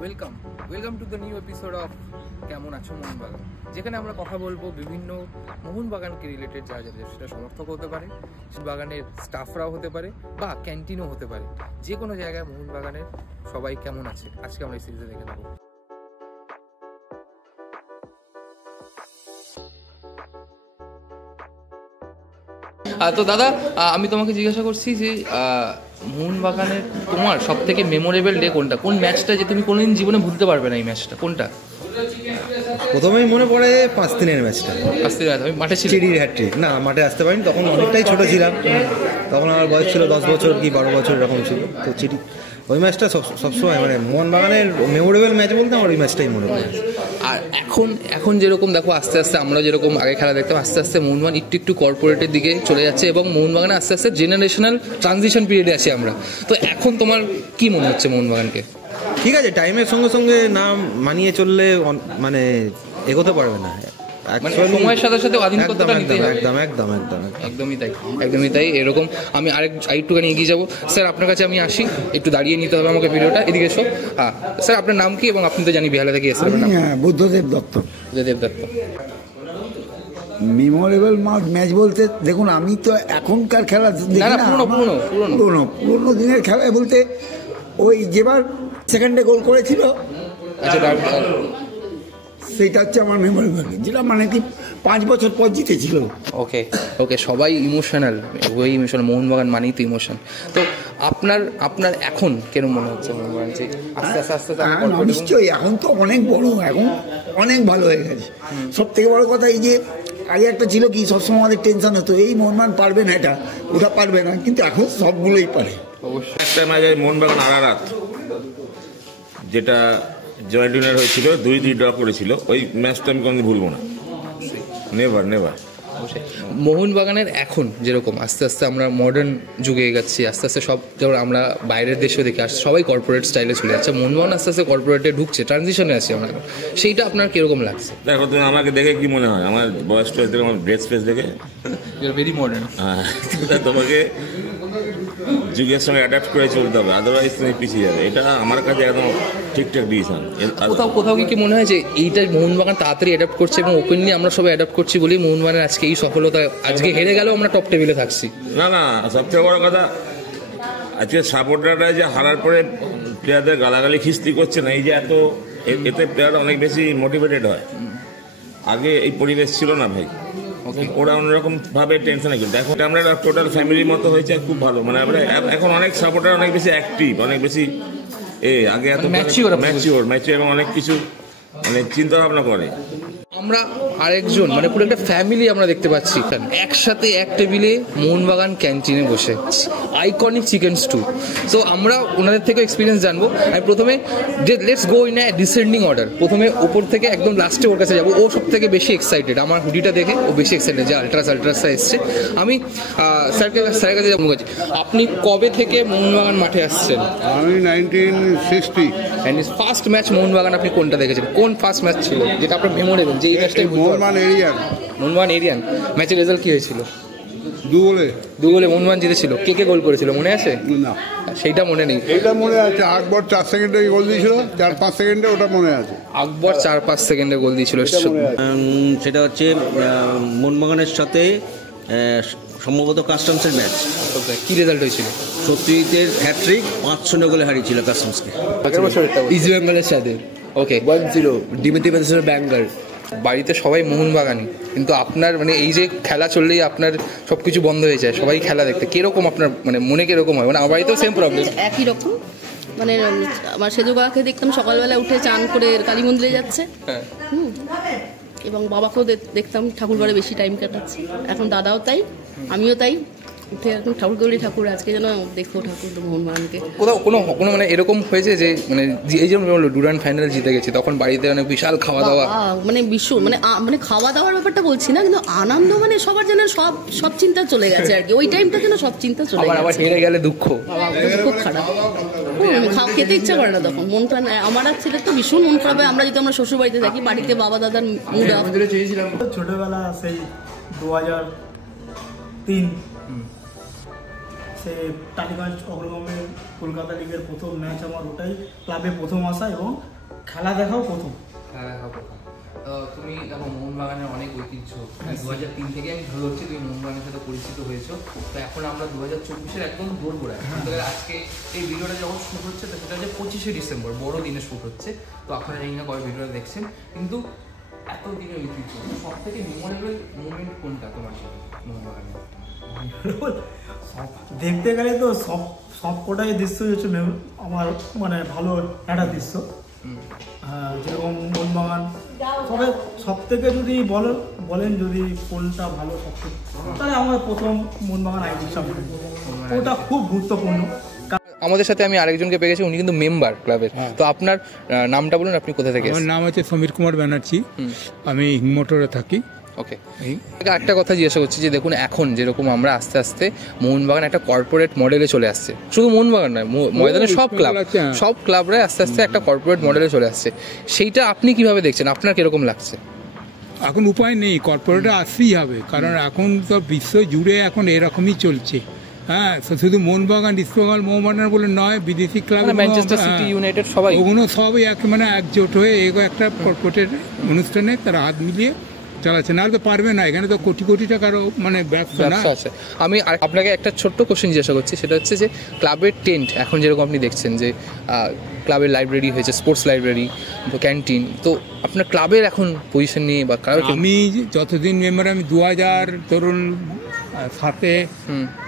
Welcome to the new episode of কেমন আছো মোহনবাগান, যেখানে আমরা কথা বলবো বিভিন্ন মোহনবাগানকে রিলেটেড যা যাবে, সেটা সমর্থক হতে পারে, বাগানের স্টাফরাও হতে পারে, বা ক্যান্টিনও হতে পারে। যে কোনো জায়গায় মোহনবাগানের সবাই কেমন আছে আজকে আমরা এই সিরিজে দেখে নেবো। তো দাদা, আমি তোমাকে জিজ্ঞাসা করছি যে মোহনবাগানের তোমার সব থেকে মেমোরেবল ডে কোনটা, কোন ম্যাচটা যে তুমি কোনোদিন জীবনে ভুলতে পারবে না? এই ম্যাচটা কোনটা? প্রথমেই মনে পড়ে 5 দিনের ম্যাচটা। 5 দিন আমি মাঠে ছিল, চিড়ির হ্যাট্রিক। না, মাঠে আসতে পারিনি, তখন অনেকটাই ছোটো ছিলাম। তখন আমার বয়স ছিল 10 বছর কি 12 বছর এরকম ছিল। তো চিড়ি ওই ম্যাচটা সবসময় মানে মোহনবাগানের মেমোরেবল ম্যাচ বলতে আমার ওই ম্যাচটাই মনে পড়ে। আর এখন যেরকম দেখো, আস্তে আস্তে আমরা যেরকম আগে খেলা দেখতাম, আস্তে আস্তে মোহনবাগান একটু কর্পোরেটের দিকে চলে যাচ্ছে এবং মোহনবাগানে আস্তে আস্তে জেনারেশনাল ট্রানজিশন পিরিয়ডে আছি আমরা। তো এখন তোমার কি মনে হচ্ছে মোহনবাগানকে? ঠিক আছে, টাইমের সঙ্গে সঙ্গে না মানিয়ে চললে মানে এগোতে পারবে না। সময়ের সাথে সাথে আধুনিকতাটা নিতে হবে। একদমই তাই। এরকম আমি আরেকটুখানি এগিয়ে যাবো। স্যার, আপনার কাছে আমি আসি, একটু দাঁড়িয়ে নিতে হবে আমাকে ভিডিওটা। এদিকে এসো। হ্যাঁ স্যার, আপনার নাম কি? এবং আপনি তো জানি বেহালা থেকে এসেছেন। বুদ্ধদেব দত্ত। মেমোরেবল ম্যাচ বলতে দেখুন, আমি তো এখনকার খেলা দেখি না, পুরোনো দিনের খেলা বলতে ওই যেবার সেকেন্ডে গোল করেছিল, সেইটা হচ্ছে আমার মেমোরেবল, যেটা মানে কি 5 বছর পর জিতেছিল। ওকে, সবাই ইমোশনাল, ওই ইমোশনাল। মোহনবাগান মানেই তো ইমোশন। তো আপনার এখন কেন মনে হচ্ছে মোহনবাগান যে আস্তে আস্তে? নিশ্চয়ই, এখন তো অনেক বড়, এখন অনেক ভালো হয়ে গেছে। সব থেকে বড় কথা এই যে আগে একটা ছিল কি, সবসময় আমাদের টেনশন হতো এই মোহনবাগান পারবে না, ওটা পারবে না, কিন্তু এখন সবগুলোই পারে। অবশ্যই একটা ম্যাচ মোহনবাগান আরারাত, যেটা জয়েন্ট উইনার হয়েছিল, 2-2 ড্র করেছিল, ওই ম্যাচটা আমি কোনোদিন ভুলবো না, নেভার। মোহনবাগানের এখন যেরকম আস্তে আস্তে আমরা মডার্ন যুগে এগাচ্ছি, আস্তে আস্তে সব যেমন আমরা বাইরের দেশেও দেখে আসছি, সবাই কর্পোরেট স্টাইলে চলে যাচ্ছে। মোহনবাগান আস্তে আস্তে কর্পোরেটে ঢুকছে, ট্রানজিশনে আছি আমরা। সেইটা আপনার কিরকম লাগছে? দেখো, তুমি আমাকে দেখে কি মনে হয়? আমার বয়স টয়েস দেখে, আমার ড্রেস ফ্রেস দেখে ভেরি মডার্ন। হ্যাঁ, তোমাকে যুগের সঙ্গে অ্যাডাপ্ট করে চলতে হবে, আদারওয়াইজ তুমি পিছিয়ে যাবে। এটা আমার কাছে একদম ঠিকঠাক ডিসিশন। কোথাও কি মনে হয় যে এইটা মোহনবাগান তাড়াতাড়ি অ্যাডাপ্ট করছে এবং ওপেনলি আমরা সবাই অ্যাডাপ্ট করছি বলেই মোহনবাগানের আজকে এই সফলতা? আজকে হেরে গেলেও আমরা টপ টেবিলে থাকছি। না, সবচেয়ে বড় কথা, আজকে সাপোর্টাররা যে হারার পরে প্লেয়ারদের গালাগালি খিস্তি করছে না, এই যে এতে প্লেয়াররা অনেক বেশি মোটিভেটেড হয়। আগে এই পরিবেশ ছিল না ভাই, ওরা অন্যরকম ভাবে টেনশনে কিন্তু দেখো আমরা টোটাল ফ্যামিলির মতো হয়েছে, খুব ভালো। মানে আমরা এখন অনেক সাপোর্টার অনেক বেশি অ্যাক্টিভ, অনেক বেশি আগে এত ম্যাচিওর এবং অনেক কিছু মানে চিন্তা ভাবনা করে। আমরা আরেকজন মানে পুরো একটা ফ্যামিলি আমরা দেখতে পাচ্ছি একসাথে এক টেবিলে মোহনবাগান ক্যান্টিনে বসে, আইকনিক চিকেন স্টু। তো আমরা ওনাদের থেকে এক্সপিরিয়েন্স জানবো। আমি প্রথমে let's go in a descending order. প্রথমে ওপর থেকে একদম লাস্টে ওর কাছে যাবো। ও সব থেকে বেশি এক্সাইটেড, আমার হুডিটা দেখে ও বেশি এক্সাইটেড যে আলট্রাসটা এসছে। আমি স্যারের কাছে যাবো। আপনি কবে থেকে মোহনবাগান মাঠে আসছেন? আমি 1960। ফার্স্ট ম্যাচ মোহনবাগান আপনি কোনটা দেখেছেন? কোন ফার্স্ট ম্যাচ ছিল যেটা আপনার মেমোরেবল? যে এই ম্যাচটাই মোহনবাগান এরিয়ান। ম্যাচের রেজাল্ট কি হয়েছিল? 2 গোলে মোহনবাগান জিতেছিল। কে গোল করেছিল মনে আছে? না, সেইটা মনে নেই। এটা মনে আছে, আকবর 4 সেকেন্ডে গোল দিয়েছিল, 4-5 সেকেন্ডে, ওটা মনে আছে। আকবর 4-5 সেকেন্ডে গোল দিয়েছিল। সেটা হচ্ছে মোহনবাগানের সাথে সম্ভবত কাস্টমসের ম্যাচ। কি রেজাল্ট হয়েছিল? সত্যজিতের হ্যাট্রিক, 5-0 গোলে হারিয়েছিল কাস্টমসকে ইস্ট বেঙ্গলের সাথে। 1-0 ডিমিত্রি পেরেসের ব্যাঙ্গার। বাড়িতে সবাই মোহনবাগানি, কিন্তু আপনার মানে এই যে খেলা চললেই আপনার সব কিছু বন্ধ হয়ে যায়, সবাই খেলা দেখতে। কিরকম আপনার মানে মনে কিরকম হয়? মানে আমার বাড়িতেও সেম প্রবলেম, একই রকম। মানে আমার সেজু কাকাকে দেখতাম সকালবেলা উঠে চান করে কালী মন্দিরে যাচ্ছে, এবং বাবাকেও দেখতাম ঠাকুরঘরে বেশি টাইম কাটাচ্ছে। এখন দাদাও তাই, আমিও তাই। উঠে এখন ঠাকুর আজকে যেন দেখো ঠাকুর মোহনবাগানকে। কোনো মানে এরকম হয়েছে যে মানে এই যে ডুরান্ড ফাইনাল জিতে গেছে, তখন বাড়িতে অনেক বিশাল খাওয়া দাওয়া, মানে মানে খাওয়া দাওয়ার ব্যাপারটা বলছি না, কিন্তু আনন্দ মানে সবার যেন সব চিন্তা চলে গেছে আর কি। ওই টাইমটা যেন সব চিন্তা চলে গেছে। আবার হেরে গেলে দুঃখ, খুব খারাপ। খেতে ইচ্ছা করে না তখন, মনটা আমার আর ছেলের তো ভীষণ মন খারাপ হয়। আমরা যদি আমরা শ্বশুর বাড়িতে থাকি, বাড়িতে বাবা দাদার মুড অফ। ছোটবেলা সেই 2003 সে টালিগঞ্জ অগ্রগামের কলকাতা লিগের প্রথম ম্যাচ আমার ওটাই, ক্লাবে প্রথম আসা এবং খেলা দেখাও প্রথম। তুমি দেখো মোহনবাগানের অনেক ঐতিহ্য, 2003 থেকে আমি ভালো হচ্ছে তুমি মোহনবাগানের সাথে পরিচিত হয়েছো, তো এখন আমরা 2024-এর একদম দোরগোড়ায়। আজকে এই ভিডিওটা যখন শুট হচ্ছে তো সেটা হচ্ছে 25শে ডিসেম্বর, বড় দিনে শুট হচ্ছে। তো আপনারা জানি না কবে ভিডিওটা দেখছেন, কিন্তু এত দিনের ঐতিহ্য সব থেকে মেমোরেবল মুভমেন্ট কোনটা তোমার সাথে মোহনবাগানের? দেখতে গেলে তো সব কটাই দৃশ্য হচ্ছে আমার মানে ভালো একটা দৃশ্য। যেরকম মোহনবাগান, তবে সব থেকে যদি বলেন যদি কোনটা ভালো সব থেকে, তাহলে আমার প্রথম মোহনবাগান আইডি সামনে, ওটা খুব গুরুত্বপূর্ণ। আমাদের সাথে আমি আরেকজনকে পেয়ে গেছি, উনি কিন্তু মেম্বার ক্লাবের। তো আপনার নামটা বলুন, আপনি কোথা থেকে? আমার নাম হচ্ছে সমীর কুমার ব্যানার্জি, আমি হিংমোটরে থাকি। ওকে, একটা কথা জিজ্ঞাসা করছি যে দেখুন এখন যেরকম আমরা আস্তে আস্তে মোহনবাগান একটা কর্পোরেট মডেলে চলে আসছে, শুধু মোহনবাগান নয়, ময়দানের সব ক্লাবরাই আস্তে আস্তে একটা কর্পোরেট মডেলে চলে আসছে, সেইটা আপনি কিভাবে দেখছেন? আপনার কিরকম লাগছে? এখন উপায় নেই, কর্পোরেটে আসতেই হবে, কারণ এখন তো বিশ্ব জুড়ে এখন এরকমই চলছে। হ্যাঁ, শুধু মোহনবাগান, ইস্টবেঙ্গল, মোহনবাগান বলে নয়, বিদেশি ক্লাব, ম্যানচেস্টার সিটি, ইউনাইটেড, সবাই ওগুলো সবই মানে একজোট হয়ে একটা কর্পোরেটের অনুষ্ঠানে তারা হাত মিলিয়ে চালাচ্ছে, না তো পারবে না। এখানে তো কোটি কোটি টাকারও মানে ব্যবসা আছে। আমি আপনাকে একটা ছোট্ট কোশ্চেন জিজ্ঞাসা করছি, সেটা হচ্ছে যে ক্লাবের টেন্ট এখন যেরকম আপনি দেখছেন যে ক্লাবের লাইব্রেরি হয়েছে, স্পোর্টস লাইব্রেরি, ক্যান্টিন, তো আপনার ক্লাবের এখন পজিশন নিয়ে বা ক্লাবের? আমি যতদিন মেম্বার, আমি 2007-এ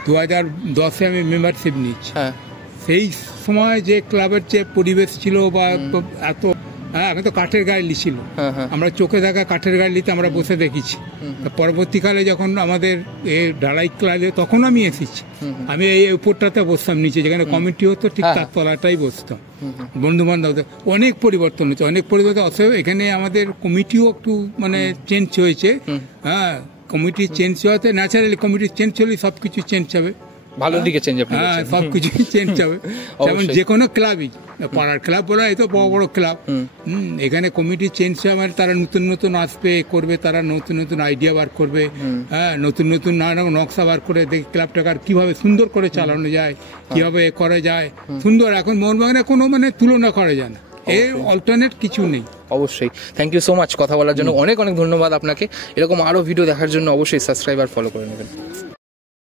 2010-এ আমি মেম্বারশিপ নিচ্ছি। সেই সময় যে ক্লাবের যে পরিবেশ ছিল বা এত, এখন তো কাঠের গাড়ি ছিল, আমরা চোখে দেখা কাঠের গাড়িতে আমরা বসে দেখেছি। পরবর্তীকালে যখন আমাদের ঢালাই ক্লাবে, তখন আমি এসেছি, আমি এই উপরটাতে বসতাম, নিচে যেখানে কমিটি হতো ঠিক তার তলাটাই বসতাম, বন্ধু বান্ধবদের। অনেক পরিবর্তন হচ্ছে, অনেক পরিবর্তন। অথবা এখানে আমাদের কমিটিও একটু মানে চেঞ্জ হয়েছে। হ্যাঁ, কমিটি চেঞ্জ হওয়াতে ন্যাচারালি কমিটি চেঞ্জ হলে সবকিছু চেঞ্জ হবে, ভালো দিকে চেঞ্জ হবে। হ্যাঁ, সবকিছু চেঞ্জ হবে। যেমন যে কোনো ক্লাবই, পাড়ার ক্লাব বলো, এই তো বড় বড় ক্লাব, এখানে কমিটি চেঞ্জ হবে মানে তারা নতুন নতুন আসবে, করবে, তারা নতুন নতুন আইডিয়া বার করবে। হ্যাঁ, নতুন নতুন নানা নকশা বার করে দেখি ক্লাবটাকে আর কিভাবে সুন্দর করে চালানো যায়, কিভাবে করা যায় সুন্দর। এখন মোহনবাগানে কোনো মানে তুলনা করা যায় না, এর অল্টারনেট কিছু নেই। অবশ্যই, থ্যাংক ইউ সো মাচ কথা বলার জন্য, অনেক অনেক ধন্যবাদ আপনাকে। এরকম আরও ভিডিও দেখার জন্য অবশ্যই সাবস্ক্রাইব আর ফলো করে নেবেন।